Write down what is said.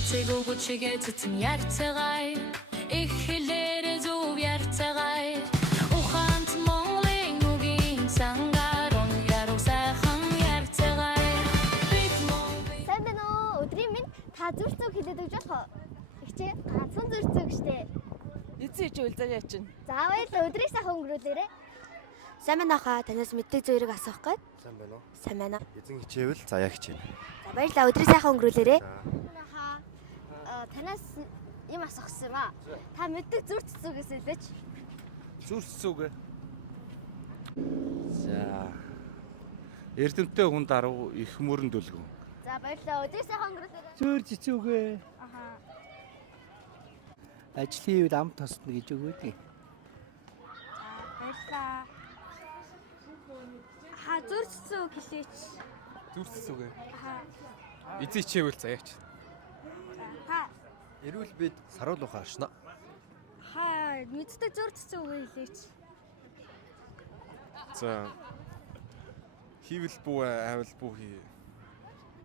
Эцэгөө бүчигээ цэцэн ярьцгаая их хэлээр зөв ярьцгаая ухаант Монголын нүгийн сангаар он яруу сайхан ярьцгаая Сайн байна уу? Өдрийн минь та зүрх зүг хэлээд өгч болох уу? Ихчээ ганцхан зүрх зүг штэ. Эцэг хичээл заяа чинь. За баярлалаа. Өдрийг сайхан өнгөрүүлээрэй. Сайн байна хаа танаас мэддэг зүйлийг асуух гээд. Сайн байна уу? Сайн байна. Эзэн хичээвэл заяа хичээнэ. За баярлалаа. Өдрийг сайхан өнгөрүүлээрэй. Танаас юм асуух гэсэн юм аа. Та мэддэг зүрх зүгээс хэлээч. Зүрх зүг. За. Эрдэмтэй хүн даруй их мөрөнд дүлгэн. За баярлалаа. Өдрийг сайхан өнгөрүүлээрэй. Зөөр зэцүүгээ Аха. ажлын үед ам тосно гэж өгөөд. Баярлалаа. Зүрх зүг хэлээч. Зүрх зүг. Аха. Эзэн хичээвэл заяач. Та Эрүүл бид саруул ухааршна. мэддэг зүрх зүг хэлээч. За. Хийвэл бүү айвал бүү хий.